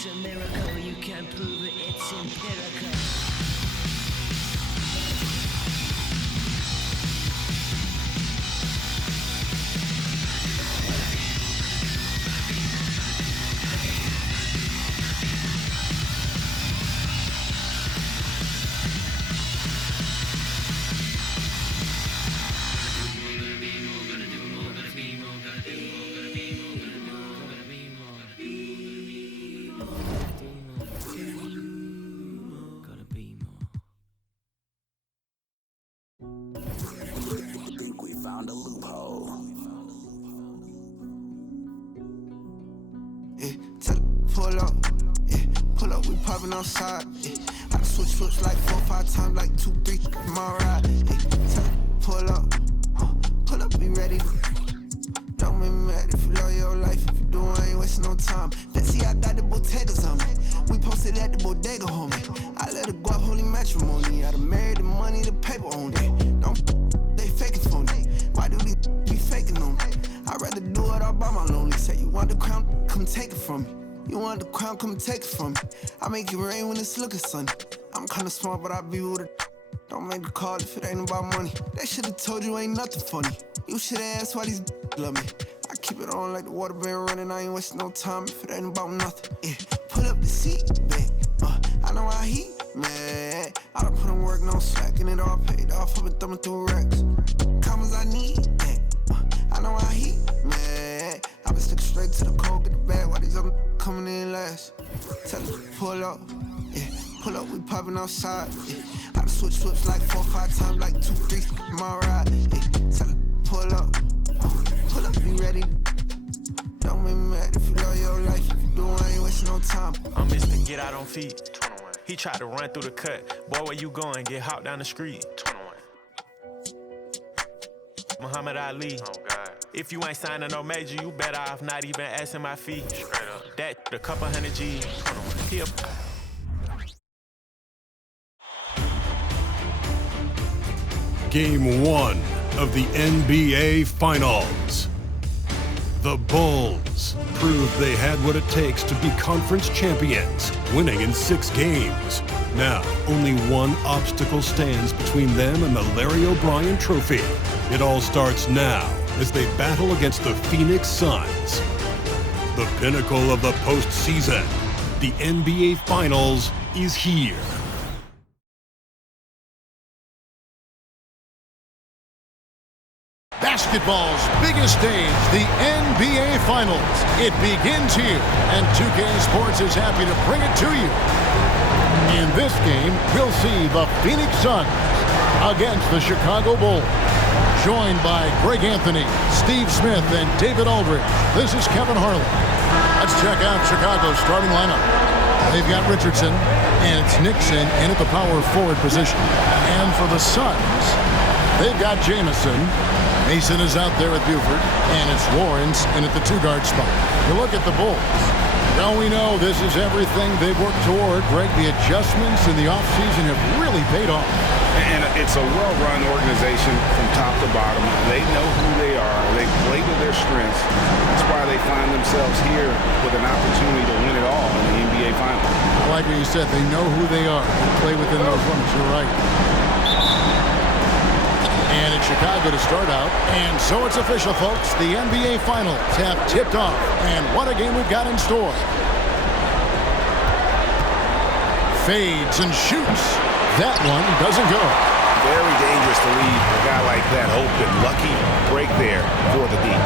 it's a miracle. You can't prove it, it's empirical. Found a loophole. Yeah, pull up. Yeah, pull up, we poppin' outside. Yeah, I done switch like 4 or 5 times, like 2, 3, my ride. Yeah, pull up, be ready. Don't make me mad if you love your life. If you do, I ain't wasting no time. Let's see, I got the bodegas on me. We posted at the bodega, homie. I let her go up, holy matrimony. I done married the money, the paper on it. Don't they faking for me. Why do these be faking on me? I'd rather do it all by my lonely. Say you want the crown, come take it from me. You want the crown, come take it from me. I make it rain when it's looking sunny. I'm kinda smart, but I be with it. Don't make a call if it ain't about money. They should've told you ain't nothing funny. You should've asked why these love me. I keep it on like the water been running. I ain't wasting no time if it ain't about nothing. Yeah, pull up the seat, babe. I know how he mad. I done put in work, no slacking it all paid off. I've been thumbing through racks. Commas I need that. I know how he mad. I been sticking straight to the cold, get the bag while these other coming in last. Tell her, pull up, yeah, pull up, we poppin' outside. Yeah. I done switch like 4 or 5 times, like 2, 3, my ride. Yeah. Tell her, pull up, be ready. Don't make me mad if you love your life. If you do, I ain't wasting no time. I'm Mr. Get Out on feet. He tried to run through the cut. Boy, where you going? Get hopped down the street. 21. Muhammad Ali. Oh, God. If you ain't signing no major, you better off not even asking my fee. Straight up. That, a couple hundred G's. He a... Game 1 of the NBA Finals. The Bulls proved they had what it takes to be conference champions, winning in 6 games. Now, only one obstacle stands between them and the Larry O'Brien Trophy. It all starts now as they battle against the Phoenix Suns. The pinnacle of the postseason, the NBA Finals, is here. Basketball's biggest stage, the NBA Finals. It begins here, and 2K Sports is happy to bring it to you. In this game, we'll see the Phoenix Suns against the Chicago Bulls. Joined by Greg Anthony, Steve Smith, and David Aldridge, this is Kevin Harlan. Let's check out Chicago's starting lineup. They've got Richardson, and it's Nixon in at the power forward position. And for the Suns, they've got Jamison. Mason is out there with Buford, and it's Lawrence in at the 2-guard spot. You look at the Bulls. Now we know this is everything they've worked toward. Greg, the adjustments in the offseason have really paid off. And it's a well-run organization from top to bottom. They know who they are. They play to their strengths. That's why they find themselves here with an opportunity to win it all in the NBA Finals. I like what you said. They know who they are. They play within those limits. You're right. And it's Chicago to start out. And so it's official, folks. The NBA Finals have tipped off. And what a game we've got in store. Fades and shoots. That one doesn't go. Very dangerous to leave a guy like that open. Lucky break there for the deep.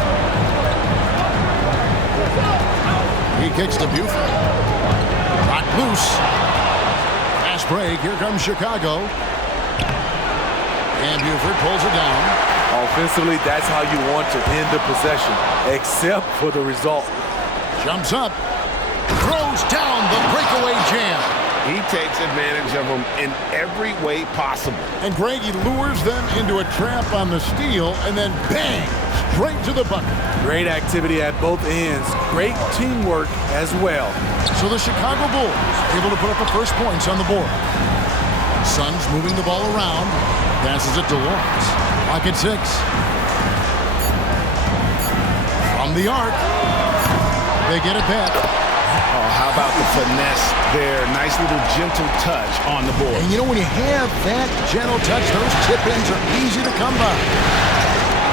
He kicks to Buford. Not loose. Fast break. Here comes Chicago. And Buford pulls it down. Offensively, that's how you want to end the possession, except for the result. Jumps up. Throws down the breakaway jam. He takes advantage of them in every way possible. And Greg, he lures them into a trap on the steal, and then bang, straight to the bucket. Great activity at both ends. Great teamwork as well. So the Chicago Bulls able to put up the first points on the board. Suns moving the ball around. Passes it to Lawrence. Clock at 6. From the arc. They get it back. Oh, how about the finesse there? Nice little gentle touch on the board. And you know, when you have that gentle touch, those tip-ins are easy to come by.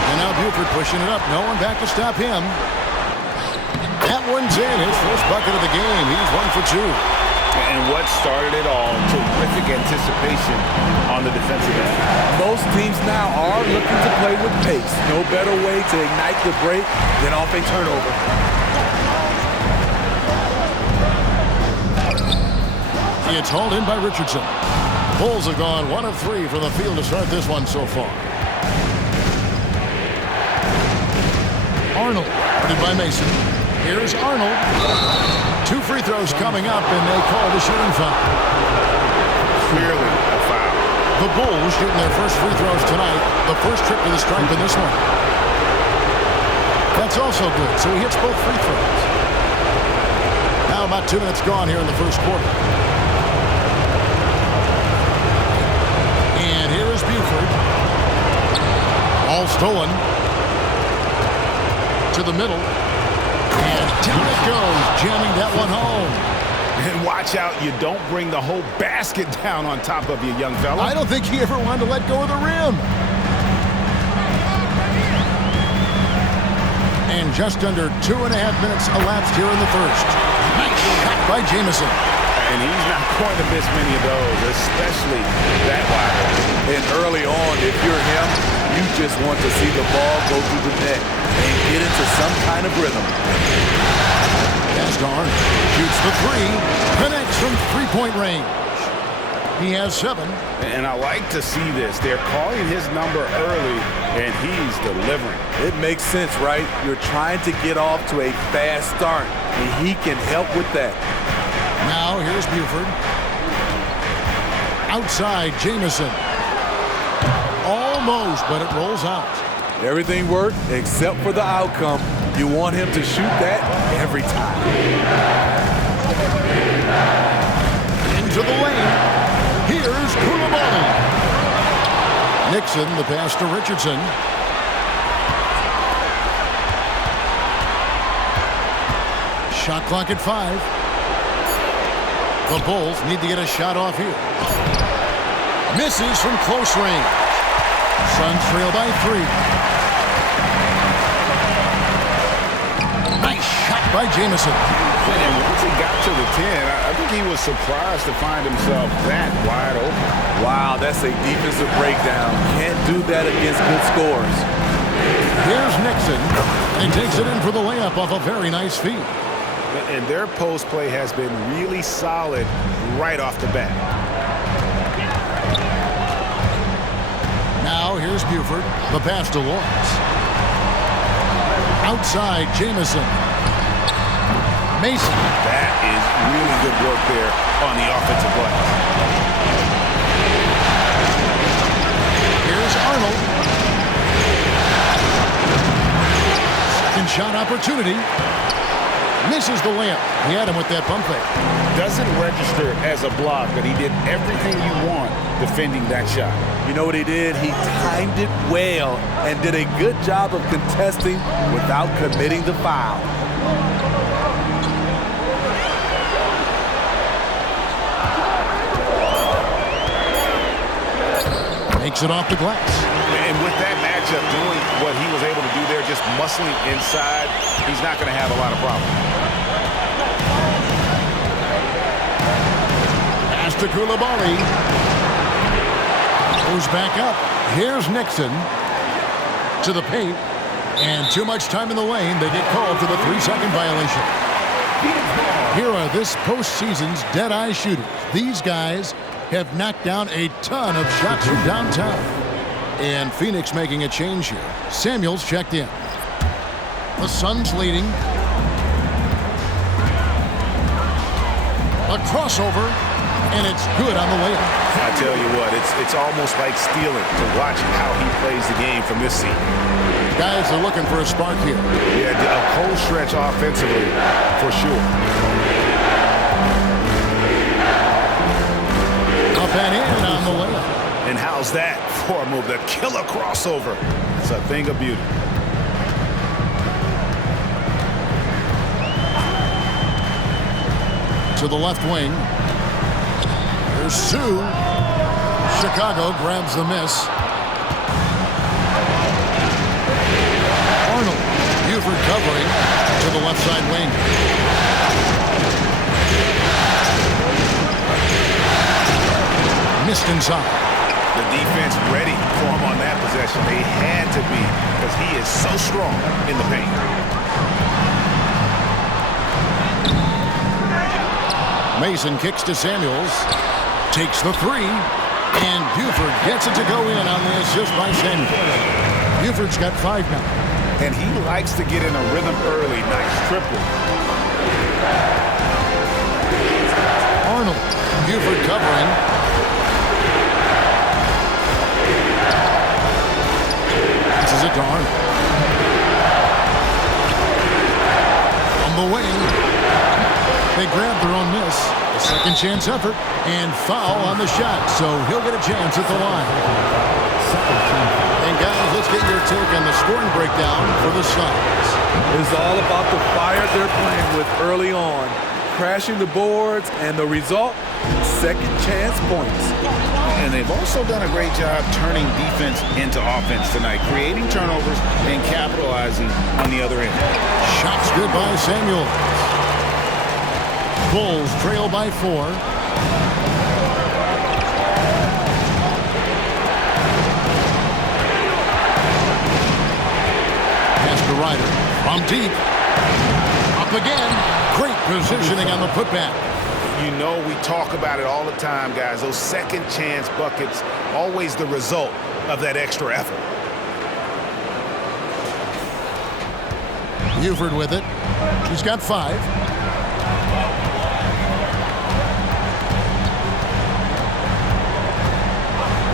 And now Buford pushing it up. No one back to stop him. That one's in. His first bucket of the game. He's 1 for 2. And what started it all? Terrific anticipation on the defensive end. Most teams now are looking to play with pace. No better way to ignite the break than off a turnover. It's hauled in by Richardson. Bulls have gone 1 of 3 from the field to start this one so far. Arnold, guarded by Mason. Here's Arnold. 2 free throws coming up, and they call the shooting foul. Clearly a foul. The Bulls shooting their first free throws tonight. The first trip to the stripe in this one. That's also good, so he hits both free throws. Now about 2 minutes gone here in the first quarter. And here is Buford. Ball stolen. To the middle. And down it goes, jamming that one home. And watch out, you don't bring the whole basket down on top of you, young fella. I don't think he ever wanted to let go of the rim. And just under 2.5 minutes elapsed here in the first. Nice shot by Jamison. And he's not going to miss many of those, especially that wide. And early on, if you're him, you just want to see the ball go through the net and get into some kind of rhythm. Gaston shoots the 3, connects from three-point range. He has 7. And I like to see this. They're calling his number early, and he's delivering. It makes sense, right? You're trying to get off to a fast start, and he can help with that. Now here's Buford. Outside, Jamison. Almost, but it rolls out. Everything worked except for the outcome. You want him to shoot that every time. Into the lane. Here's Koulibaly. Nixon, the pass to Richardson. Shot clock at 5. The Bulls need to get a shot off here. Misses from close range. Suns trail by 3. Nice shot by Jamison. And once he got to the 10, I think he was surprised to find himself that wide open. Wow, that's a defensive breakdown. Can't do that against good scores. Here's Nixon. And takes it in for the layup off a very nice feed. And their post play has been really solid right off the bat. Now here's Buford. The pass to Lawrence. Outside, Jamison. Mason. That is really good work there on the offensive glass. Here's Arnold. Second shot opportunity. Misses the layup. He had him with that pump fake. Doesn't register as a block, but he did everything you want defending that shot. You know what he did? He timed it well and did a good job of contesting without committing the foul. Makes it off the glass. And with that matchup, doing what he was able to do there, just muscling inside, he's not going to have a lot of problems. Pass to Koulibaly. Goes back up. Here's Nixon to the paint. And too much time in the lane. They get called for the 3-second violation. Here are this postseason's dead-eye shooters. These guys have knocked down a ton of shots from downtown. And Phoenix making a change here. Samuels checked in. The Suns leading. A crossover, and it's good on the layup. I tell you what, it's almost like stealing to watch how he plays the game from this seat. Guys are looking for a spark here. Yeah, a cold stretch offensively, for sure. Up and in on the layup. And how's that for a move? The killer crossover. It's a thing of beauty. to the left wing. Here's Sue. Chicago grabs the miss. Arnold. Buford covering to the left side wing. Missed inside. The defense ready for him on that possession. They had to be because he is so strong in the paint. Mason kicks to Samuels. Takes the three. And Buford gets it to go in on the assist by Samuels. Buford's got 5 now. And he likes to get in a rhythm early. Nice triple. Arnold. Buford covering. This is a darn. On the wing. They grab their own miss. A second chance effort. And foul on the shot. So he'll get a chance at the line. And guys, let's get your take on the scoring breakdown for the Suns. It's all about the fire they're playing with early on. Crashing the boards, and the result, second chance points. And they've also done a great job turning defense into offense tonight, creating turnovers and capitalizing on the other end. Shots good by Samuel. Bulls trail by 4. Pass to Ryder from deep. Up again. Great positioning on the putback. You know we talk about it all the time, guys. Those second chance buckets, always the result of that extra effort. Buford with it. She's got 5.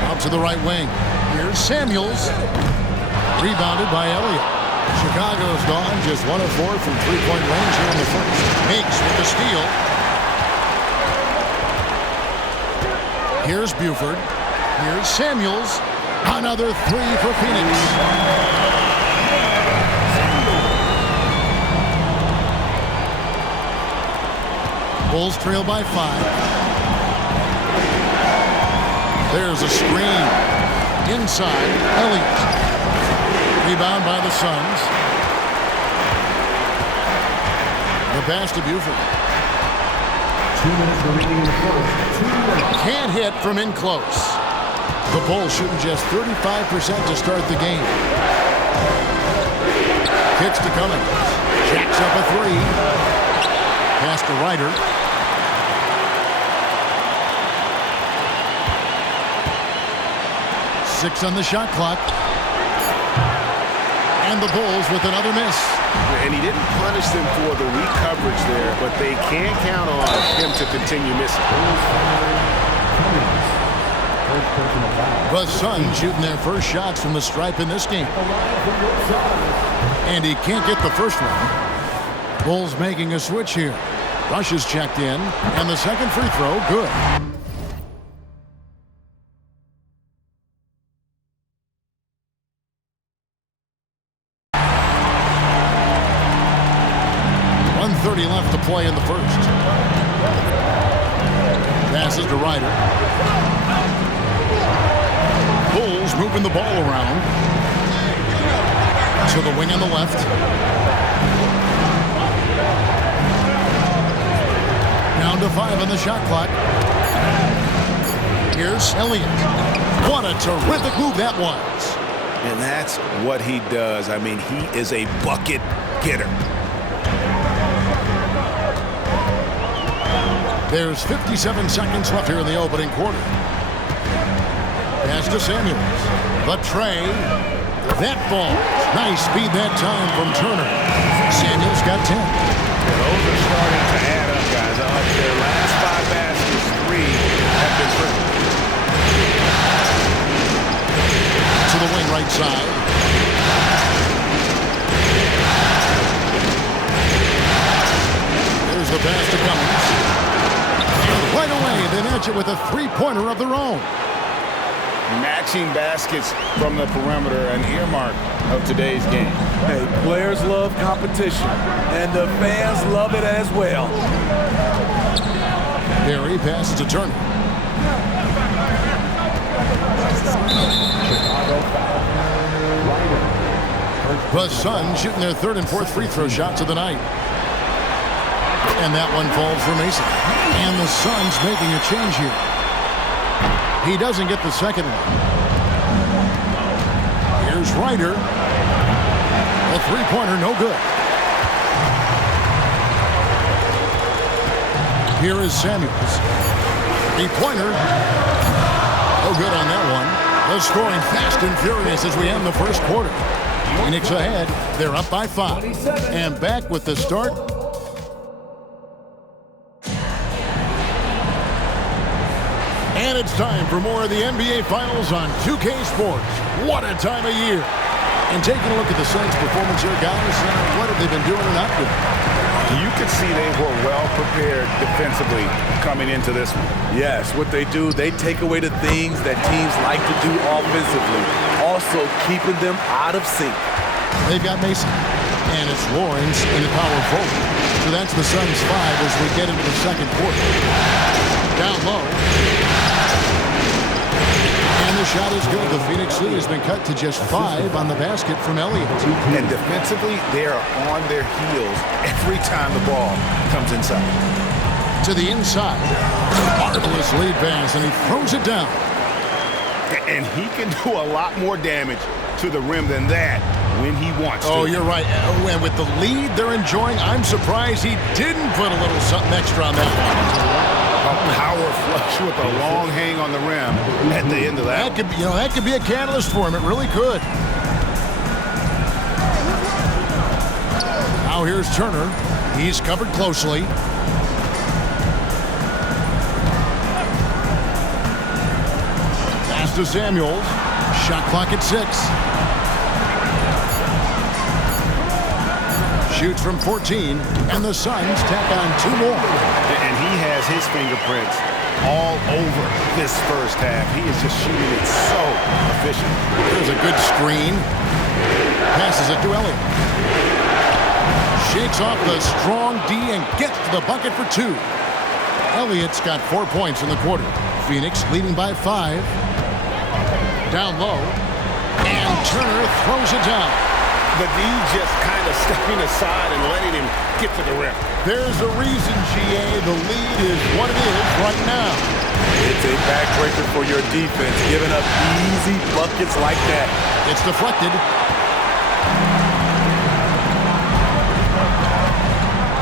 Out to the right wing. Here's Samuels. Rebounded by Elliott. Chicago's gone just 1 of 4 from three-point range here in the first. Meeks with the steal. Here's Buford. Here's Samuels. Another 3 for Phoenix. Bulls trail by 5. There's a screen. Inside, Elliott. Rebound by the Suns. The pass to Buford. 2 minutes remaining in the first. 2 minutes. Can't hit from in close. The Bulls shooting just 35% to start the game. Kicks to Cummings. Jacks up a 3. Pass to Ryder. Six on the shot clock. And the Bulls with another miss. And he didn't punish them for the weak coverage there, but they can't count on him to continue missing. The Suns shooting their first shots from the stripe in this game. And he can't get the first one. Bulls making a switch here. Rush is checked in, and the second free throw, good. Left to play in the first. Passes to Ryder. Bulls moving the ball around. To the wing on the left. Down to 5 on the shot clock. Here's Elliott. What a terrific move that was. And that's what he does. I mean, he is a bucket getter. There's 57 seconds left here in the opening quarter. Pass to Samuels. The tray. That ball. Nice speed that time from Turner. Samuels got 10. Yeah, those are starting to add up, guys. Up their last 5 baskets, 3 have been triple. To the wing right side. There's the pass to Cummings. Right away, they match it with a 3-pointer of their own. Matching baskets from the perimeter, an earmark of today's game. Hey, players love competition, and the fans love it as well. Barry passes to Turner. The Suns shooting their third and fourth free throw shots of the night. And that one falls for Mason. And the Suns making a change here. He doesn't get the second one. Here's Ryder. A three-pointer, no good. Here is Samuels. Three-pointer. No good on that one. The scoring fast and furious as we end the first quarter. Phoenix ahead. They're up by 5. And back with the start. And it's time for more of the NBA Finals on 2K Sports. What a time of year. And taking a look at the Suns' performance here, guys, what have they been doing or not doing? You could see they were well prepared defensively coming into this one. Yes, what they do, they take away the things that teams like to do offensively, also keeping them out of sync. They've got Mason, and it's Lawrence in the power forward. So that's the Suns' 5 as we get into the second quarter. Down low. And the shot is good. The Phoenix lead has been cut to just 5 on the basket from Elliott. And defensively, they are on their heels every time the ball comes inside. To the inside. Marvelous lead pass, and he throws it down. And he can do a lot more damage to the rim than that when he wants to. Oh, you're right. And with the lead they're enjoying, I'm surprised he didn't put a little something extra on that one. A power flush with a long hang on the rim at the end of that. That could be a catalyst for him. It really could. Now here's Turner. He's covered closely. Pass to Samuels. Shot clock at 6. Shoots from 14, and the Suns tack on 2 more. And he has his fingerprints all over this first half. He is just shooting it so efficient. There's a good screen. Passes it to Elliott. Shakes off the strong D and gets to the bucket for 2. Elliott's got 4 points in the quarter. Phoenix leading by 5. Down low. And Turner throws it down. The D just kind of stepping aside and letting him get to the rim. There's a reason, GA. The lead is what it is right now. It's a backbreaker for your defense, giving up easy buckets like that. It's deflected.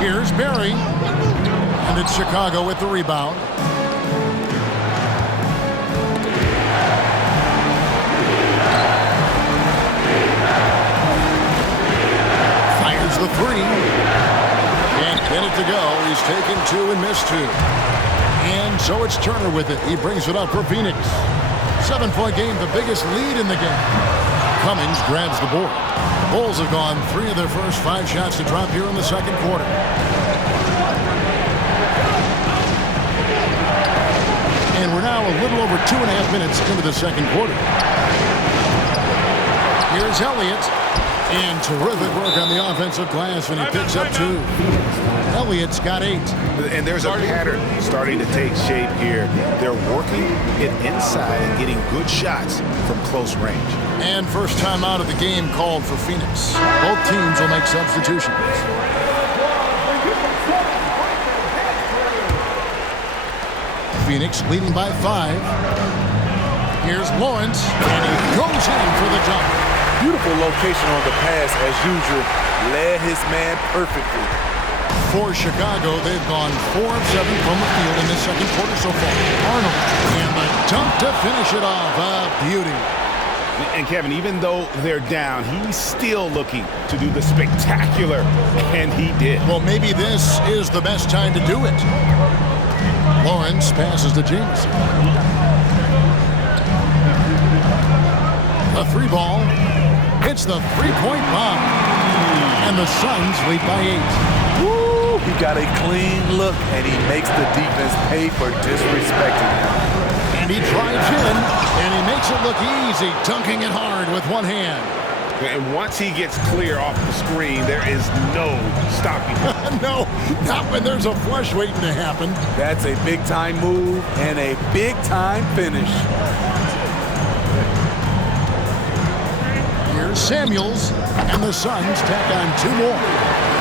Here's Barry. And it's Chicago with the rebound. Fires the 3. Can't get it to go. He's taken 2 and missed 2. And so it's Turner with it. He brings it up for Phoenix. 7-point game, the biggest lead in the game. Cummings grabs the board. The Bulls have gone 3 of their first 5 shots to drop here in the second quarter. And we're now a little over 2.5 minutes into the second quarter. Here's Elliott. And terrific work on the offensive glass, and he picks up 2. Elliott's got 8. And there's a pattern starting to take shape here. They're working it inside and getting good shots from close range. And first time out of the game called for Phoenix. Both teams will make substitutions. Phoenix leading by 5. Here's Lawrence, and he goes in for the dunk. Beautiful location on the pass, as usual. Led his man perfectly. For Chicago, they've gone 4 of 7 from the field in this second quarter so far. Arnold, and the dunk to finish it off. A beauty. And Kevin, even though they're down, he's still looking to do the spectacular, and he did. Well, maybe this is the best time to do it. Lawrence passes to Jameson. The 3 ball. It's the 3-point bomb. And the Suns lead by 8. Woo! He got a clean look, and he makes the defense pay for disrespecting him. And he drives in, and he makes it look easy, dunking it hard with one hand. And once he gets clear off the screen, there is no stopping him. No, not when there's a flush waiting to happen. That's a big-time move and a big-time finish. Here's Samuels, and the Suns tack on 2 more.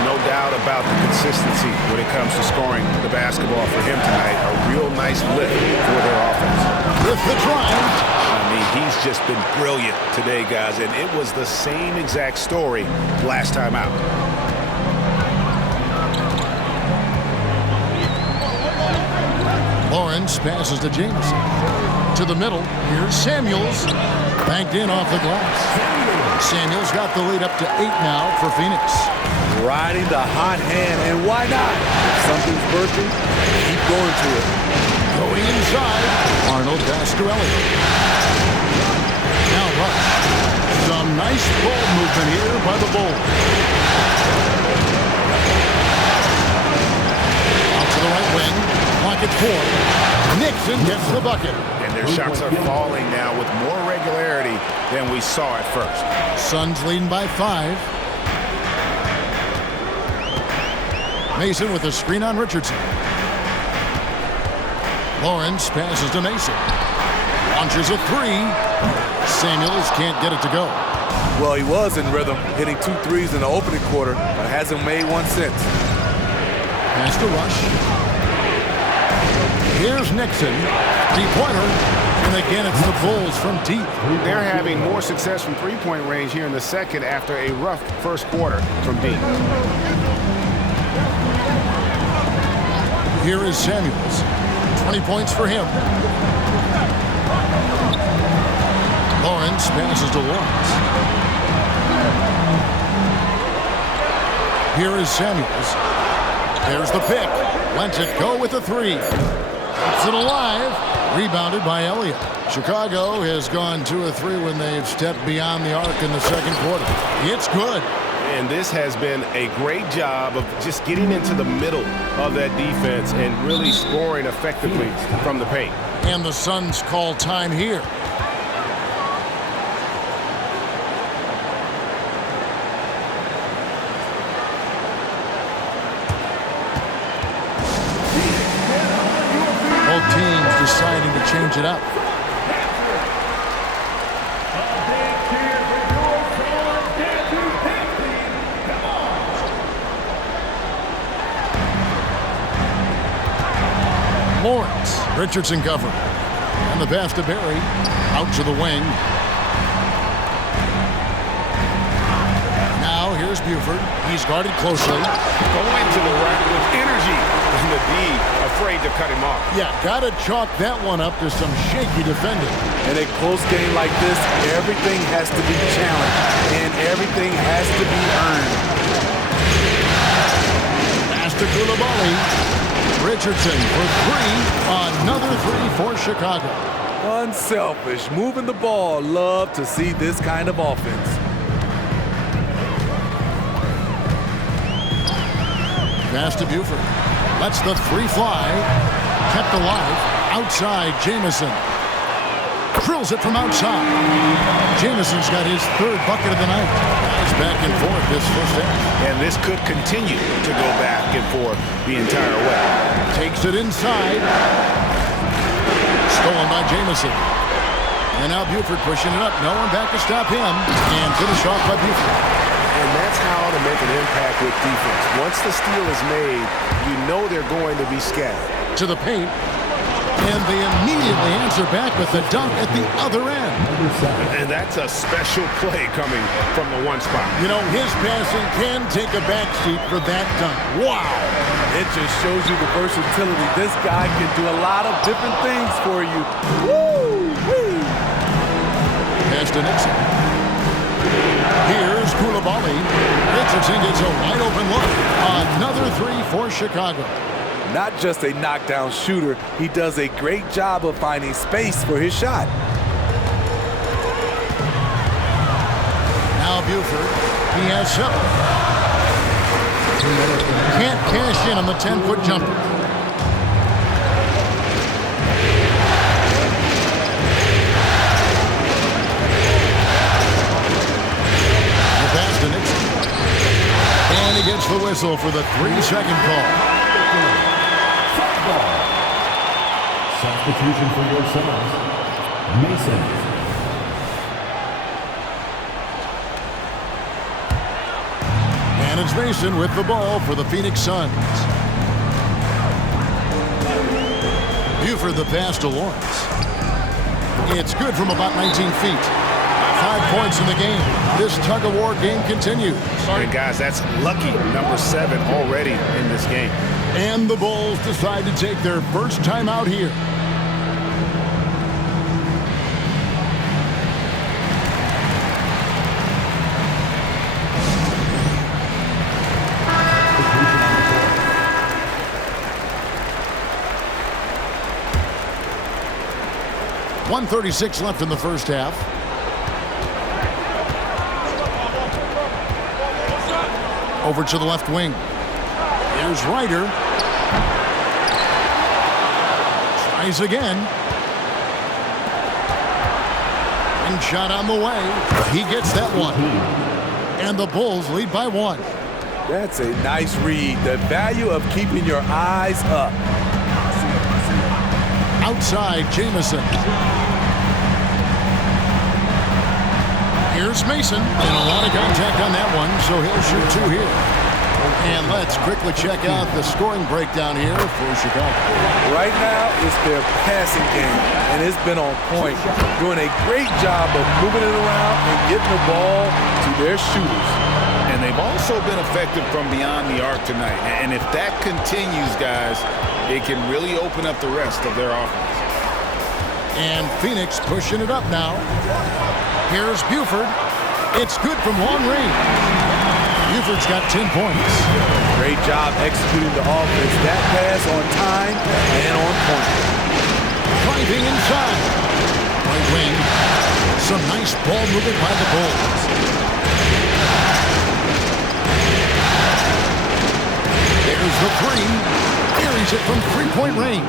No doubt about the consistency when it comes to scoring the basketball for him tonight. A real nice lift for their offense. With the drive. I mean, he's just been brilliant today, guys, and it was the same exact story last time out. Lawrence passes to Jameson. To the middle, here's Samuels. Banked in off the glass. Samuels got the lead up to 8 now for Phoenix. Riding the hot hand, and why not? If something's working, keep going to it. Going inside, Arnold pass to Elliott. Now Rush. Some nice ball movement here by the Bulls. Out to the right wing, pocket 4. Nixon gets the bucket. And their shots are falling now with more regularity than we saw at first. Suns leading by 5. Mason with a screen on Richardson. Lawrence passes to Mason. Launches a 3. Samuels can't get it to go. Well, he was in rhythm, hitting 2 threes in the opening quarter, but hasn't made one since. Pass to Rush. Here's Nixon. 3-pointer. And again, it's the Bulls from deep. They're having more success from three-point range here in the second after a rough first quarter from deep. Here is Samuels. 20 points for him. Lawrence passes to Lawrence. Here is Samuels. There's the pick. Lets it go with a 3. Keeps it alive. Rebounded by Elliott. Chicago has gone 2 of 3 when they've stepped beyond the arc in the second quarter. It's good. And this has been a great job of just getting into the middle of that defense and really scoring effectively from the paint. And the Suns call time here. Both teams deciding to change it up. Lawrence, Richardson cover. And the pass to Barry. Out to the wing. Now here's Buford. He's guarded closely. Going to the rack with energy. And the D afraid to cut him off. Yeah, gotta chalk that one up to some shaky defending. In a close game like this, everything has to be challenged, and everything has to be earned. Pass to Coulibaly. Richardson for 3. Another 3 for Chicago. Unselfish, moving the ball. Love to see this kind of offense. Pass to Buford. Lets the 3 fly. Kept alive. Outside, Jameson. Drills it from outside. Jameson's got his 3rd bucket of the night. It's back and forth this first half. And this could continue to go back and forth the entire way. Takes it inside. Stolen by Jameson. And now Buford pushing it up. No one back to stop him. And finish off by Buford. And that's how to make an impact with defense. Once the steal is made, you know they're going to be scattered. To the paint. And they immediately answer back with the dunk at the other end. And that's a special play coming from the one spot. You know, his passing can take a backseat for that dunk. Wow. It just shows you the versatility. This guy can do a lot of different things for you. Woo! Pass to Nixon. Here's Coulibaly. Richardson gets a wide open look. Another 3 for Chicago. Not just a knockdown shooter, he does a great job of finding space for his shot. Now Buford, he has 7. Can't cash in on the 10-foot jumper. referee gets the whistle for the 3-second call. Substitution for yourselves, Mason. And it's Mason with the ball for the Phoenix Suns. Buford the pass to Lawrence. It's good from about 19 feet. 5 points in the game. This tug-of-war game continues. Sorry, guys, that's lucky number 7 already in this game. And the Bulls decide to take their first time out here. .136 left in the first half. Over to the left wing. Here's Ryder. Tries again. And shot on the way. He gets that one. And the Bulls lead by 1. That's a nice read. The value of keeping your eyes up. Outside, Jamison. Here's Mason, and a lot of contact on that one, so he'll shoot 2 here. And let's quickly check out the scoring breakdown here for Chicago. Right now, it's their passing game, and it's been on point. Doing a great job of moving it around and getting the ball to their shooters. And they've also been effective from beyond the arc tonight. And if that continues, guys, it can really open up the rest of their offense. And Phoenix pushing it up now. Here's Buford. It's good from long range. Buford's got 10 points. Great job executing the offense. That pass on time and on point. Driving inside. Right wing. Some nice ball movement by the Bulls. There's the 3. Carries it from 3-point range.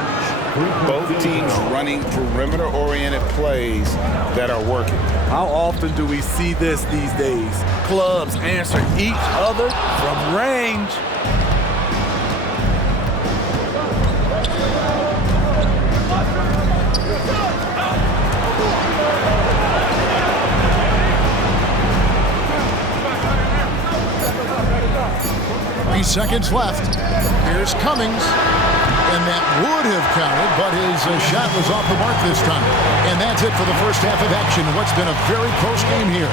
Both teams running perimeter-oriented plays that are working. How often do we see this these days? Clubs answering each other from range. Seconds left. Here's Cummings. And that would have counted, but his shot was off the mark this time. And that's it for the first half of action. What's been a very close game here.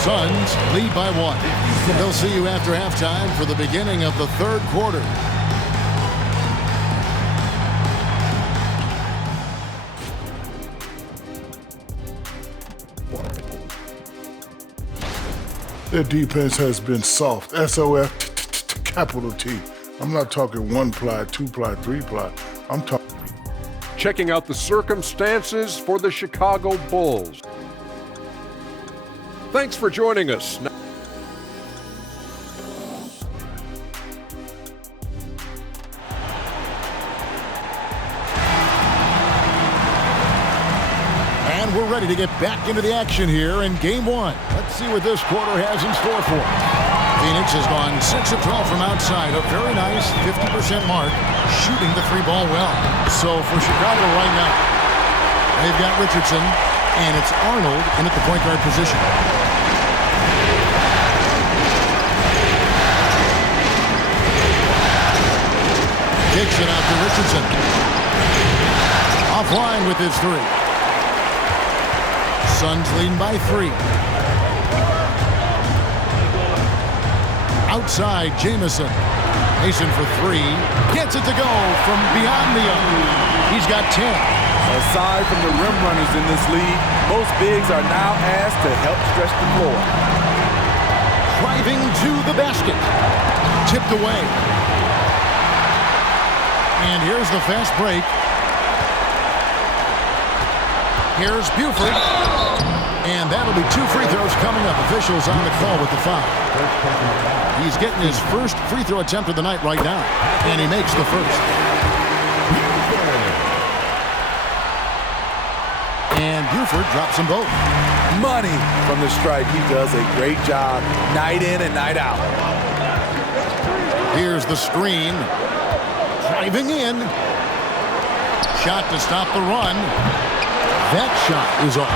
Suns lead by 1. They'll see you after halftime for the beginning of the third quarter. Their defense has been soft. SOF, capital T. I'm not talking 1-ply, 2-ply, 3-ply. I'm talking. Checking out the circumstances for the Chicago Bulls. Thanks for joining us. And we're ready to get back into the action here in Game 1. Let's see what this quarter has in store for us. Phoenix has gone 6 of 12 from outside, a very nice 50% mark, shooting the 3 ball well. So for Chicago right now, they've got Richardson, and it's Arnold in at the point guard position. Kicks it out to Richardson. Offline with his 3. Suns leading by 3. Outside, Jamison. Mason for 3. Gets it to go from beyond the arc. He's got 10. Aside from the rim runners in this league, most bigs are now asked to help stretch the floor. Driving to the basket. Tipped away. And here's the fast break. Here's Buford. And that'll be 2 free throws coming up. Officials on the call with the foul. He's getting his first free throw attempt of the night right now. And he makes the first. And Buford drops them both. Money from the stripe. He does a great job night in and night out. Here's the screen. Driving in. Shot to stop the run. That shot is off.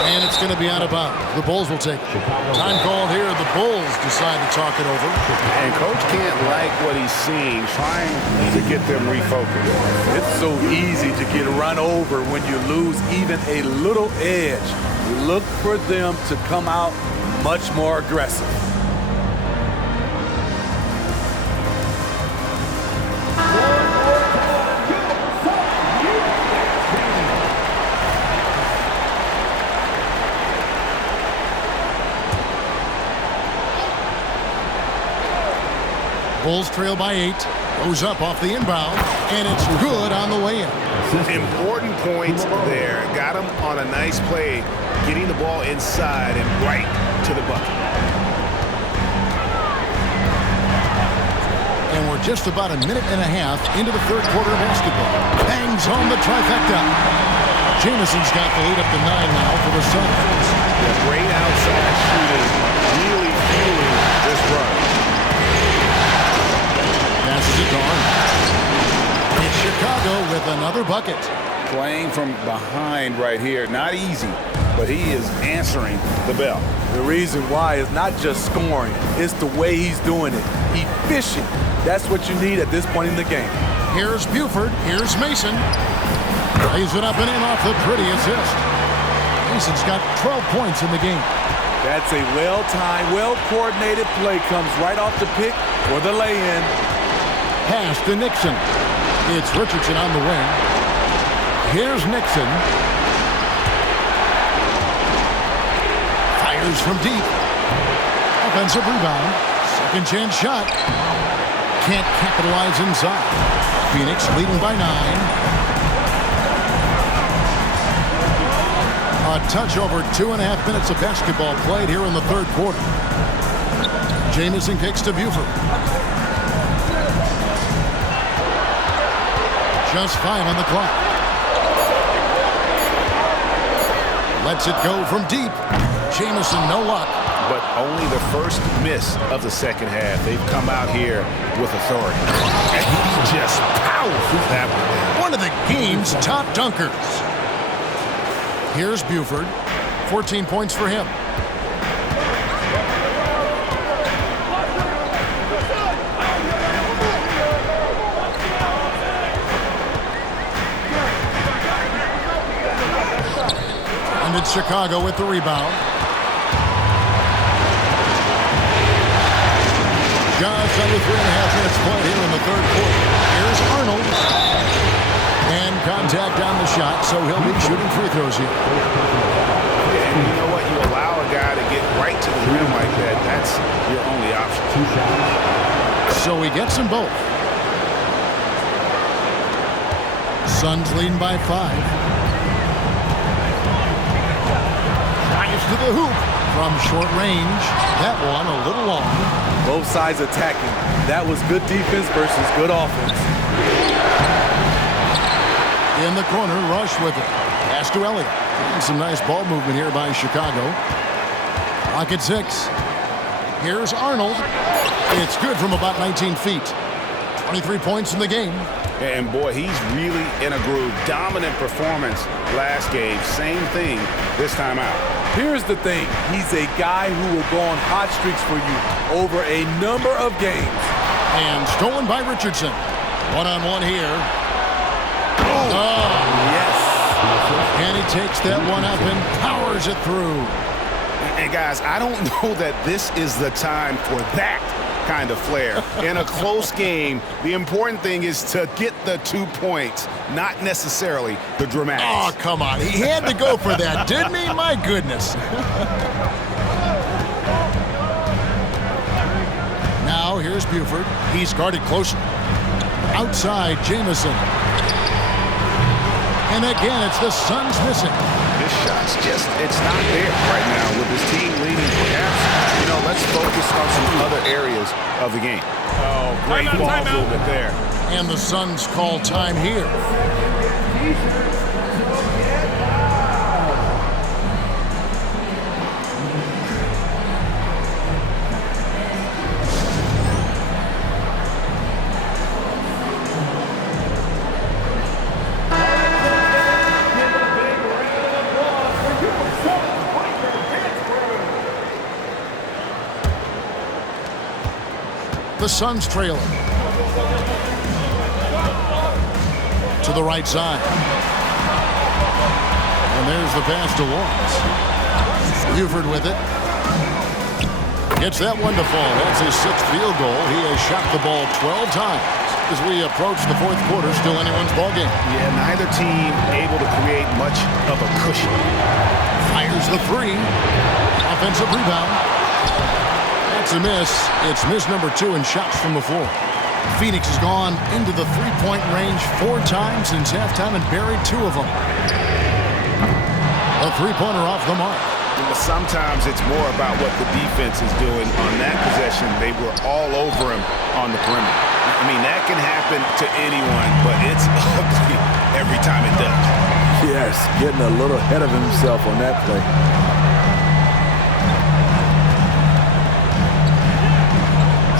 And it's going to be out of bounds. The Bulls will take it. Time called here. The Bulls decide to talk it over. And Coach can't like what he's seeing, trying to get them refocused. It's so easy to get run over when you lose even a little edge. You look for them to come out much more aggressive. Bulls trail by 8. Goes up off the inbound, and it's good on the way in. Important points there. Got him on a nice play, getting the ball inside and right to the bucket. And we're just about a minute and a half into the third quarter of basketball. Bangs home the trifecta. Jamison's got the lead up to 9 now for the Suns. Great outside shooting, really fueling this run. Passes it on. It's Chicago with another bucket. Playing from behind right here, not easy, but he is answering the bell. The reason why is not just scoring, it's the way he's doing it. Efficient. That's what you need at this point in the game. Here's Buford. Here's Mason. Lays it up and in off the pretty assist. Mason's got 12 points in the game. That's a well-timed, well-coordinated play. Comes right off the pick for the lay-in. Pass to Nixon. It's Richardson on the wing. Here's Nixon. Fires from deep. Offensive rebound. Second chance shot. Can't capitalize inside. Phoenix leading by 9. A touch over 2.5 minutes of basketball played here in the third quarter. Jamison kicks to Buford. Just 5 on the clock. Lets it go from deep. Jamison, no luck. But only the first miss of the second half. They've come out here with authority. And he just powerful that one of the game's top dunkers. Here's Buford. 14 points for him. And it's Chicago with the rebound. Just under 3.5 minutes played here in the third quarter. Here's Arnold. And contact on the shot, so he'll be shooting free throws here. And you know what? You allow a guy to get right to the rim like that. That's your only option. So he gets them both. Suns leading by 5. Drives to the hoop from short range. That one a little long. Both sides attacking. That was good defense versus good offense. In the corner, Rush with it. Pass to Elliott. And some nice ball movement here by Chicago. Clock at 6. Here's Arnold. It's good from about 19 feet. 23 points in the game. And boy, he's really in a groove. Dominant performance last game. Same thing this time out. Here's the thing. He's a guy who will go on hot streaks for you over a number of games. And stolen by Richardson. One-on-one here. Oh, yes. And he takes that one up and powers it through. And guys, I don't know that this is the time for that kind of flair. In a close game, the important thing is to get the 2 points, not necessarily the dramatics. Oh, come on. He had to go for that, didn't he? My goodness. Now here's Buford. He's guarded closer. Outside, Jamison. And again, it's the Suns missing. This shot's just, it's not there right now with his team leading. Perhaps, let's focus on some other areas of the game. Oh, great ball movement there. And the Suns call time here. Suns trailing. To the right side. And there's the pass to Lawrence. Buford with it. Gets that one to fall. That's his 6th field goal. He has shot the ball 12 times as we approach the 4th quarter. Still anyone's ball game. Yeah, neither team able to create much of a cushion. Fires the 3. Offensive rebound. That's a miss. It's miss number 2 in shots from the floor. Phoenix has gone into the 3-point range 4 times since halftime and buried 2 of them. A 3-pointer off the mark. But sometimes it's more about what the defense is doing. On that possession, they were all over him on the perimeter. I mean, that can happen to anyone, but it's ugly every time it does. Yes, getting a little ahead of himself on that play.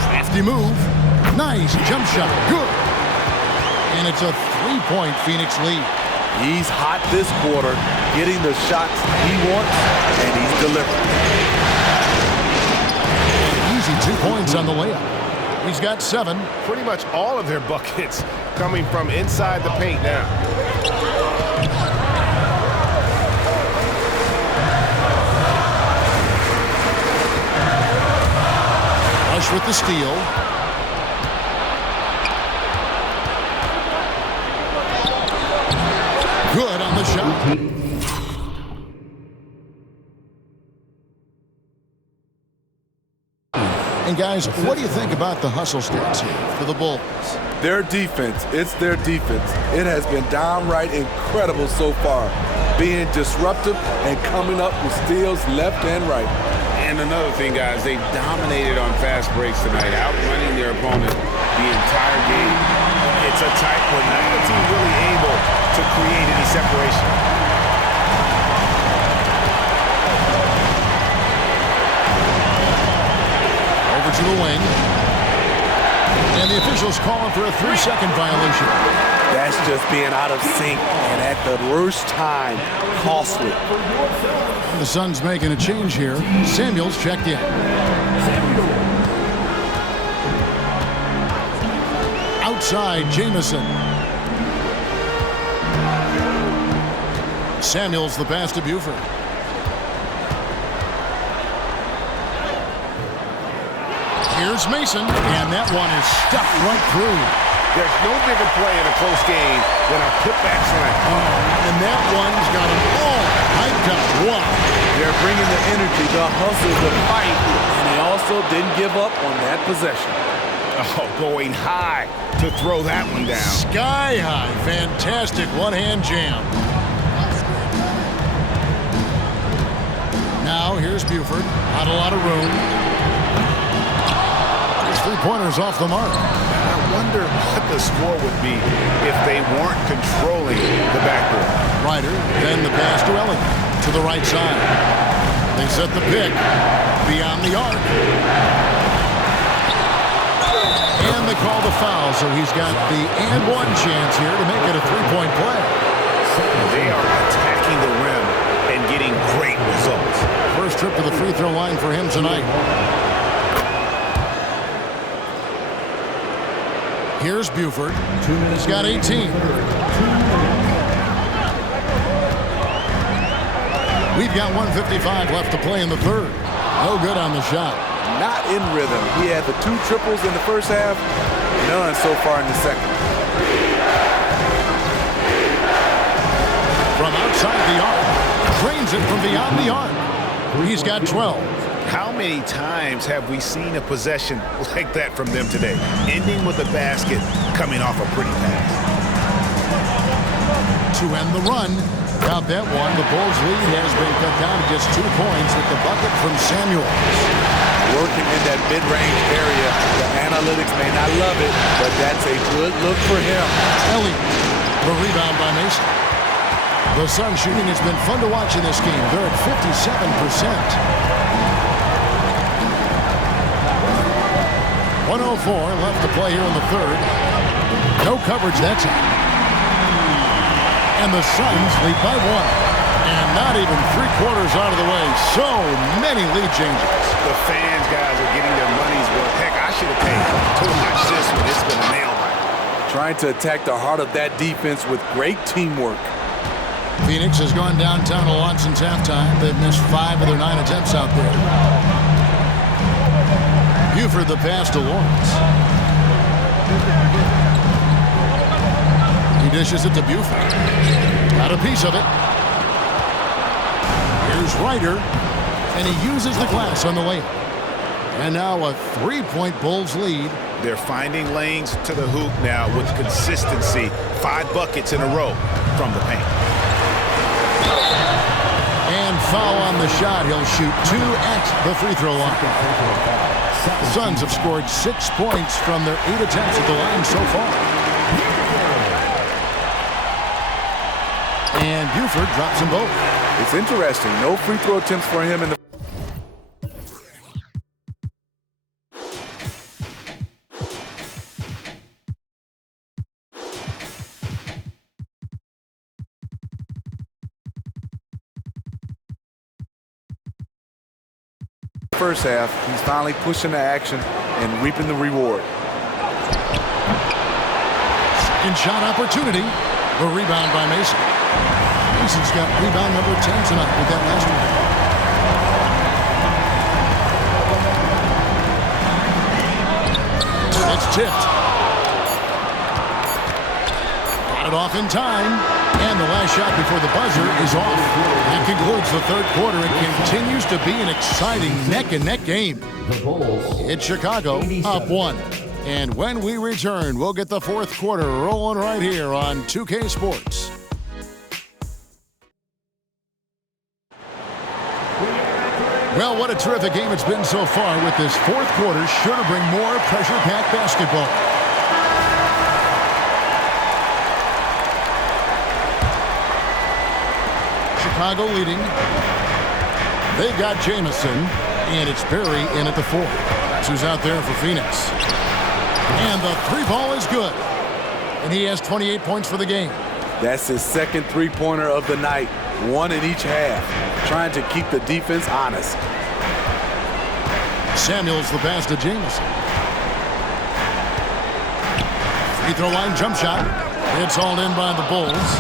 Crafty move. Nice jump shot. Good. And it's a 3-point Phoenix lead. He's hot this quarter, getting the shots he wants, and he's delivering. Easy 2 points on the layup. He's got 7. Pretty much all of their buckets coming from inside the paint now. Rush with the steal. Good on the shot. And guys, what do you think about the hustle stats here for the Bulls? Their defense, it's their defense. It has been downright incredible so far, being disruptive and coming up with steals left and right. And another thing, guys, they dominated on fast breaks tonight, outrunning their opponent the entire game. It's a tight one. Neither team really able to create any separation. Over to the wing. And the officials calling for a 3-second violation. That's just being out of sync and at the worst time, costly. The Suns making a change here. Samuels checked in. Outside, Jamison. Samuels the pass to Buford. Here's Mason, and that one is stuffed right through. There's no bigger play in a close game than a putback slam. And that one's got them all hyped up. Wow. They're bringing the energy, the hustle, the fight, and they also didn't give up on that possession. Oh, going high to throw that one down. Sky high. Fantastic one-hand jam. Now here's Buford. Not a lot of room. His 3-pointers off the mark. I wonder what the score would be if they weren't controlling the backboard. Ryder, then the pass to Elliott. To the right side. They set the pick beyond the arc. And they call the foul, so he's got the and-one chance here to make it a 3-point play. They are attacking the rim and getting great results. First trip to the free throw line for him tonight. Here's Buford. He's got 18. We've got 1:55 left to play in the third. No good on the shot. Not in rhythm. He had the 2 triples in the first half, none so far in the second. From outside the arc, drains it from beyond the arc. He's got 12. How many times have we seen a possession like that from them today, ending with a basket coming off a pretty pass? To end the run, got that one. The Bulls' lead has been cut down to just 2 points with the bucket from Samuels. Working in that mid-range area. The analytics may not love it, but that's a good look for him. Elliott, the rebound by Mason. The Suns shooting has been fun to watch in this game. They're at 57%. 1:04 left to play here in the third. No coverage that time. And the Suns lead by 1. And not even 3/4 out of the way. So many lead changes. The fans, guys, are getting their money's worth. Heck, I should have paid to watch this one. It's been a nail biter. Trying to attack the heart of that defense with great teamwork. Phoenix has gone downtown to launch since halftime. They've missed 5 of their 9 attempts out there. Buford the pass to Lawrence. He dishes it to Buford. Got a piece of it. Here's Ryder, and he uses the glass on the layup. And now a 3-point Bulls lead. They're finding lanes to the hoop now with consistency. 5 buckets in a row from the paint. And foul on the shot. He'll shoot 2 at the free throw line. The Suns have scored 6 points from their 8 attempts at the line so far. And Buford drops them both. It's interesting. No free throw attempts for him in the first half. He's finally pushing the action and reaping the reward. Second shot opportunity. A rebound by Mason. Mason's got rebound number 10 tonight with that last one. It's tipped. Got it off in time. And the last shot before the buzzer is off. That concludes the third quarter. It continues to be an exciting neck-and-neck game. It's Chicago up 1. And when we return, we'll get the fourth quarter rolling right here on 2K Sports. Well, what a terrific game it's been so far with this fourth quarter. Sure to bring more pressure-packed basketball. Chicago leading. They've got Jamison, and it's Perry in at the 4. That's who's out there for Phoenix. And the 3 ball is good. And he has 28 points for the game. That's his second 3-pointer of the night. 1 in each half. Trying to keep the defense honest. Samuels the pass to Jamison. Free throw line jump shot. It's hauled in by the Bulls.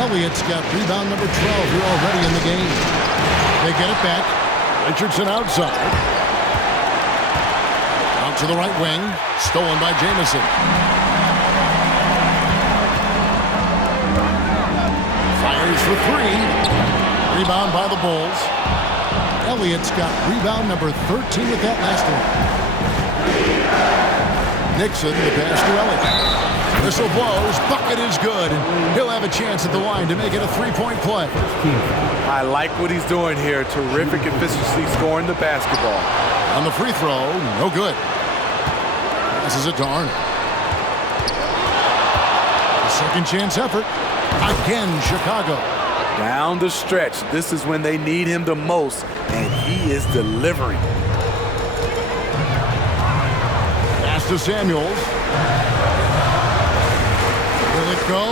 Elliott's got rebound number 12 here already in the game. They get it back. Richardson outside. Out to the right wing. Stolen by Jamison. Fires for 3. Rebound by the Bulls. Elliott's got rebound number 13 with that last one. Nixon, the pass to Elliott. Whistle blows. Bucket is good. He'll have a chance at the line to make it a 3-point play. I like what he's doing here. Terrific efficiency scoring the basketball. On the free throw, no good. Passes it to Arnold. A second chance effort. Again, Chicago. Down the stretch. This is when they need him the most, and he is delivering. Pass to Samuels. Will it go?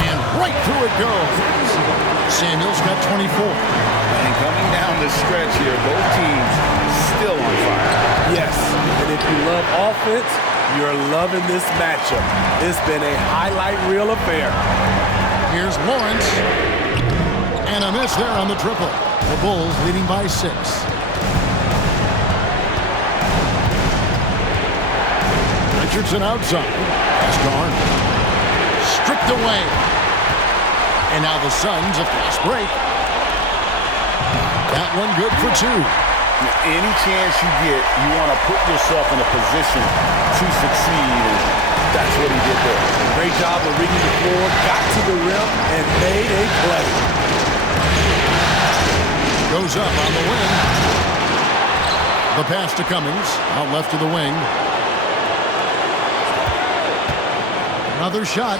And right through it goes. Samuels got 24. And coming down the stretch here, both teams still on fire. Yes, and if you love offense, you're loving this matchup. It's been a highlight reel affair. Here's Lawrence. And a miss there on the triple. The Bulls leading by 6. Richardson outside. Pass to Arnold. Stripped away. And now the Suns a fast break. That one good for 2. Any chance you get, you want to put yourself in a position to succeed, and that's what he did there. Great job of reading the floor, got to the rim, and made a play. Goes up on the wing. The pass to Cummings, out left to the wing. Another shot,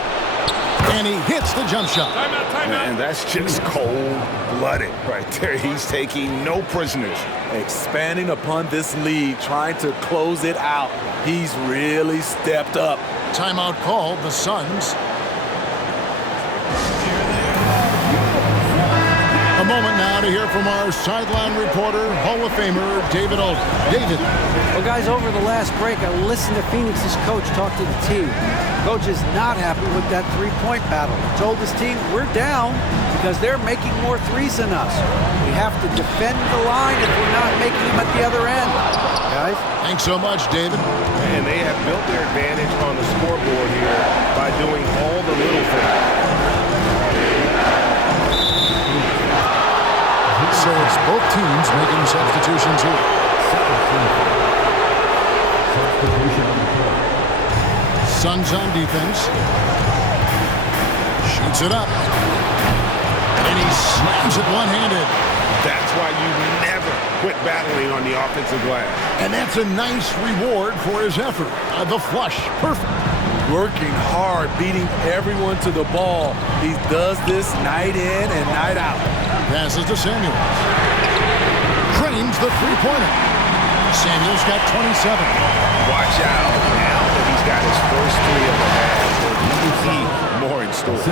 and he hits the jump shot. And that's just cold-blooded right there. He's taking no prisoners. Expanding upon this lead, trying to close it out. He's really stepped up. Timeout called, the Suns. A A moment now to hear from our sideline reporter, Hall of Famer David Aldridge. David. Well, guys, over the last break, I listened to Phoenix's coach talk to the team. Coach is not happy with that three-point battle. He told his team, we're down because they're making more threes than us. We have to defend the line if we're not making them at the other end. Guys? Thanks so much, David. And they have built their advantage on the scoreboard here by doing all the little things. So it's both teams making substitutions here. Suns on defense. Shoots it up. And he slams it one-handed. That's why you never quit battling on the offensive glass. And that's a nice reward for his effort. The flush. Perfect. Working hard, beating everyone to the ball. He does this night in and night out. Passes to Samuels. Drains the three-pointer. Samuels got 27. Watch out. Now that he's got his first three of the half, you see more in store.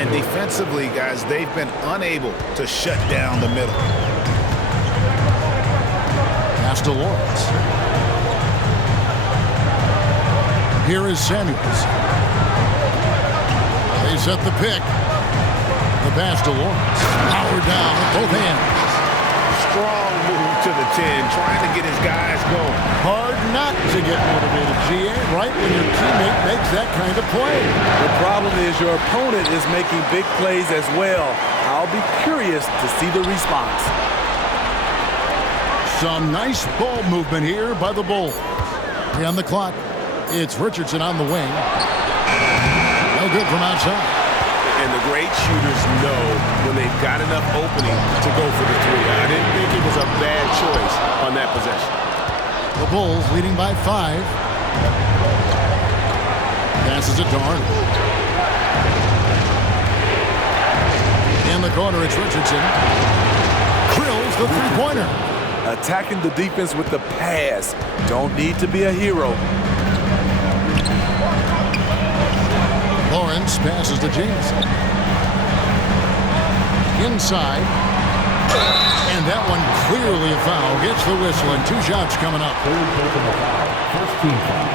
And defensively, guys, they've been unable to shut down the middle. Pass to Lawrence. Here is Samuels. They set the pick. The pass to Lawrence. Power down with both hands. Strong move to the 10, trying to get his guys going. Hard not to get motivated, GA, right when your teammate makes that kind of play. The problem is your opponent is making big plays as well. I'll be curious to see the response. Some nice ball movement here by the Bulls. 3 on the clock. It's Richardson on the wing. No good from outside. And the great shooters know when they've got enough opening to go for the three. I didn't think it was a bad choice on that possession. The Bulls leading by 5. Passes it to Arnold. In the corner, it's Richardson. Drills the three-pointer. Attacking the defense with the pass. Don't need to be a hero. Lawrence passes to Jameson. Inside. And that one clearly a foul. Gets the whistle and 2 shots coming up. First team foul.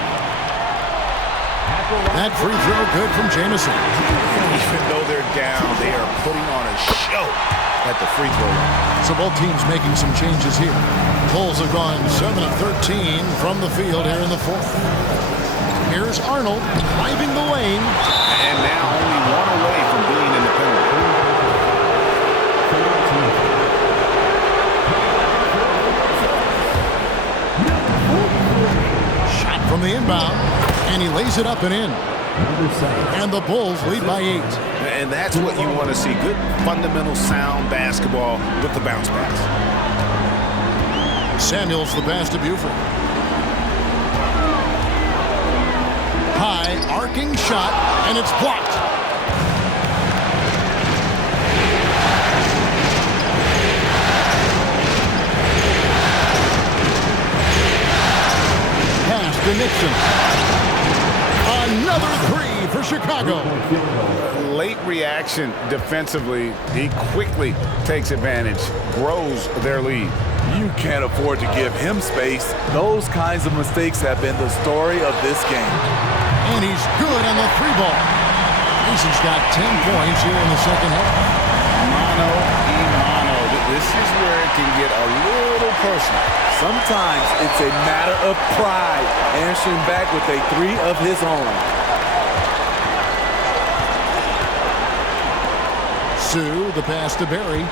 That free throw good from Jameson. Even though they're down, they are putting on a show at the free throw line. So both teams making some changes here. Bulls have gone 7 of 13 from the field here in the fourth. Here's Arnold driving the lane. And now only 1 away from being in the penalty. Shot from the inbound. And he lays it up and in. And the Bulls lead by 8. And that's what you want to see. Good, fundamental, sound basketball with the bounce pass. Samuels the pass to Buford. High, arcing shot, and it's blocked. Pass to Nixon. Another 3 for Chicago. Late reaction defensively. He quickly takes advantage, grows their lead. You can't afford to give him space. Those kinds of mistakes have been the story of this game. And he's good on the 3-ball. Mason's got 10 points here in the second half. Mano y mano. This is where it can get a little personal. Sometimes it's a matter of pride, answering back with a 3 of his own. Sue, the pass to Barry.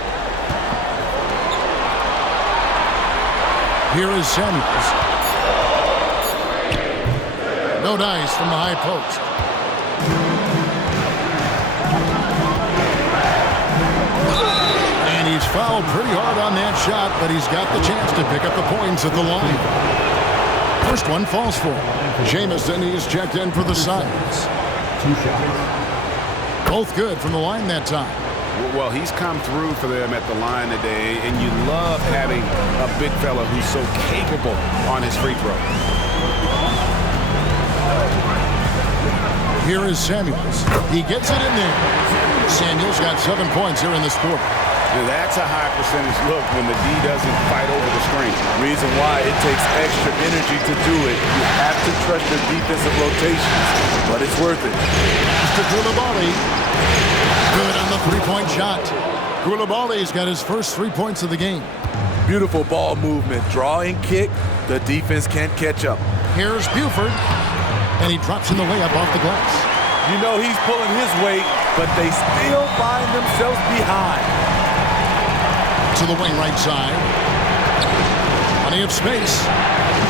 Here is Samuels. No dice from the high post. And he's fouled pretty hard on that shot, but he's got the chance to pick up the points at the line. First one falls for him. Jameson, he's checked in for the Suns. 2 shots. Both good from the line that time. Well, he's come through for them at the line today, and you love having a big fella who's so capable on his free throw. Here is Samuels. He gets it in there. Samuels got 7 points here in this quarter. That's a high percentage look when the D doesn't fight over the screen. Reason why it takes extra energy to do it. You have to trust your defensive rotations, but it's worth it. Mr. Koulibaly. Good on the three-point shot. Koulibaly's got his first 3 points of the game. Beautiful ball movement. Draw and kick. The defense can't catch up. Here's Buford. And he drops in the layup off the glass. You know he's pulling his weight, but they still find themselves behind. To the wing right side. Plenty of space.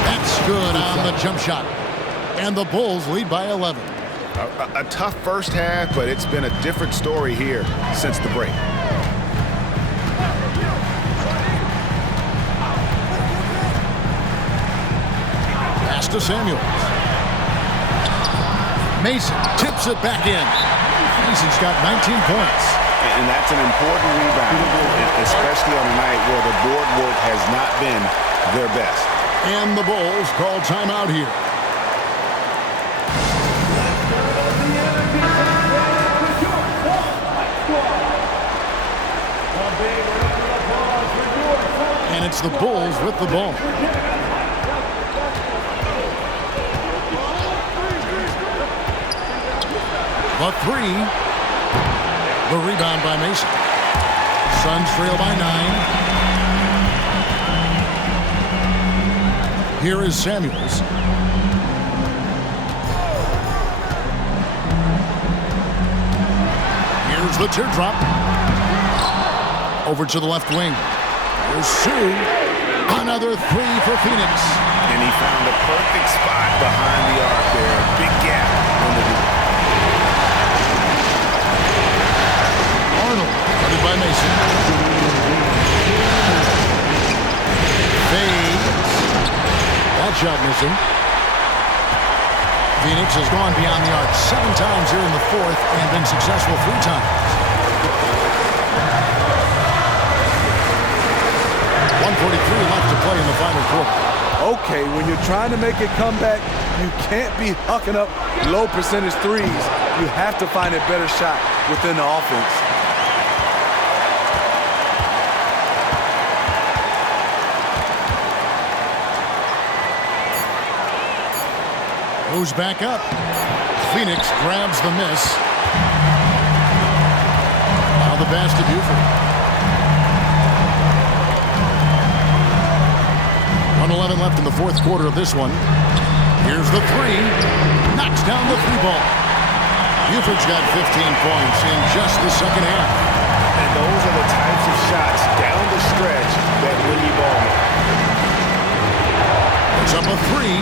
That's good on the jump shot. And the Bulls lead by 11. A tough first half, but it's been a different story here since the break. Pass to Samuels. Mason tips it back in. Mason's got 19 points. And that's an important rebound, especially on a night where the board work has not been their best. And the Bulls call timeout here. And it's the Bulls with the ball. The three. The rebound by Mason. Suns trail by 9. Here is Samuels. Here's the teardrop. Over to the left wing. Here's Sue. Another three for Phoenix. And he found a perfect spot behind the arc there. Big gap on the rebound. Arnold, guarded by Mason. Fades. That shot missing. Phoenix has gone beyond the arc 7 times here in the fourth and been successful 3 times. 1:43 left to play in the final quarter. Okay, when you're trying to make a comeback, you can't be hucking up low percentage threes. You have to find a better shot within the offense. Goes back up. Phoenix grabs the miss. Now the pass to Buford. 1:11 left in the fourth quarter of this one. Here's the three. Knocks down the three ball. Buford's got 15 points in just the second half. And those are the types of shots down the stretch that win you ball. It's up a three.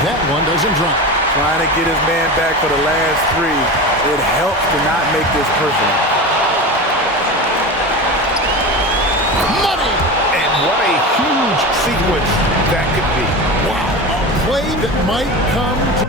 That one doesn't drop. Trying to get his man back for the last three. It helps to not make this personal. Money! And what a huge sequence that could be. Wow. A play that might come to...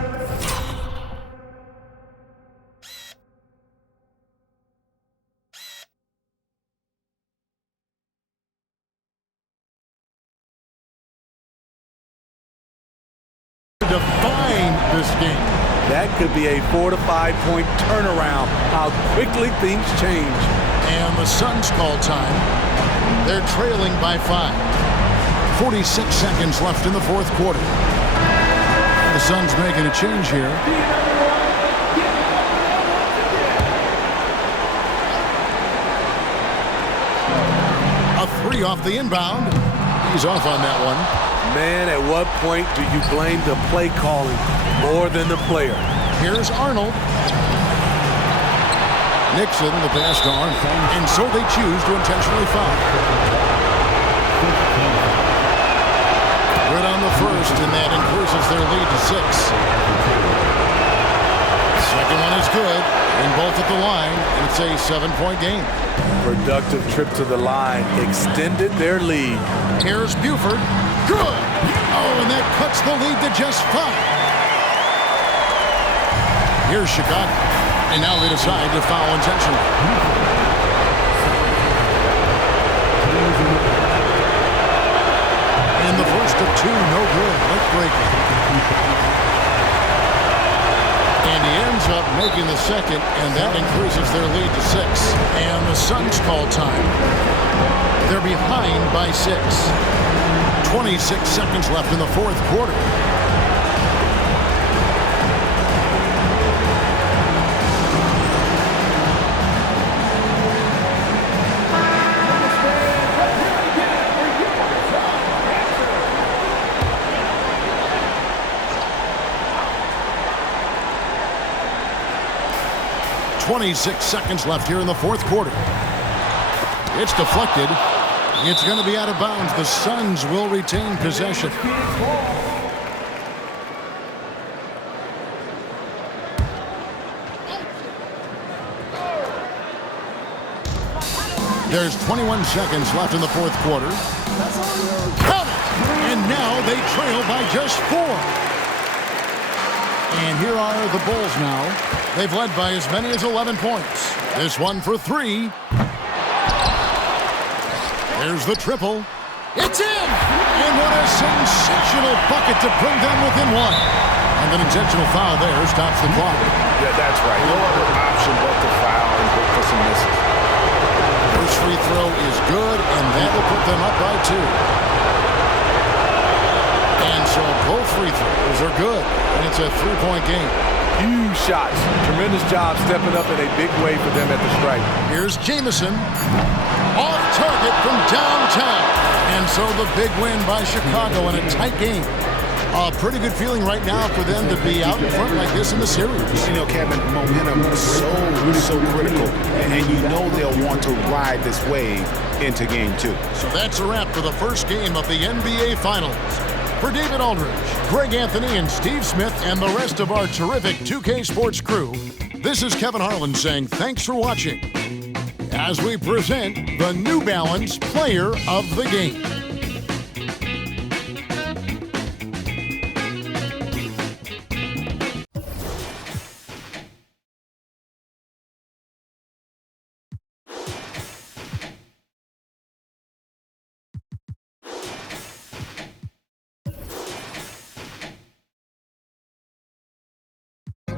define this game. That could be a 4 to 5 point turnaround. How quickly things change. And the Suns call time. They're trailing by 5. 46 seconds left in the fourth quarter. The Suns making a change here. A three off the inbound. He's off on that one. Man, at what point do you blame the play calling more than the player? Here's Arnold. Nixon, the pass to Arnold. And so they choose to intentionally foul. Good on the first, and that increases their lead to 6. Second one is good, and both at the line, and it's a 7-point game. Productive trip to the line extended their lead. Here's Buford. Good! Oh, and that cuts the lead to just 5. Here's Chicago. And now they decide to foul intentionally. And the first of 2, no good. Late breaking. And he ends up making the second, and that increases their lead to 6. And the Suns call time. They're behind by 6. 26 seconds left in the fourth quarter. .26 seconds left here in the fourth quarter. It's deflected. It's going to be out of bounds. The Suns will retain possession. There's 21 seconds left in the fourth quarter. Count it! And now they trail by just 4. And here are the Bulls now. They've led by as many as 11 points. This one for 3. There's the triple. It's in! And what a sensational bucket to bring them within 1. And an intentional foul there stops the clock. Yeah, that's right. No other option but to foul and look for some misses. First free throw is good, and that will put them up by 2. And so both free throws are good, and it's a 3-point game. Huge shots. Tremendous job stepping up in a big way for them at the stripe. Here's Jamison. Off target from downtown. And so the big win by Chicago in a tight game. A pretty good feeling right now for them to be out in front like this in the series. You know, Kevin, momentum is so critical. And you know they'll want to ride this wave into game 2. So that's a wrap for the first game of the NBA Finals. For David Aldridge, Greg Anthony, and Steve Smith, and the rest of our terrific 2K Sports crew, this is Kevin Harlan saying thanks for watching as we present the New Balance Player of the Game.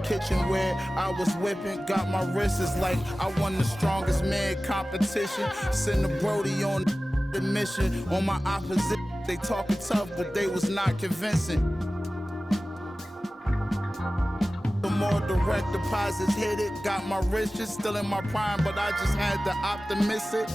Kitchen where I was whipping, got my wrists like I won the strongest man competition. Send the Brody on the mission. On my opposite, they talking tough, but they was not convincing. The more direct deposits hit it, got my riches still in my prime, but I just had to optimistic.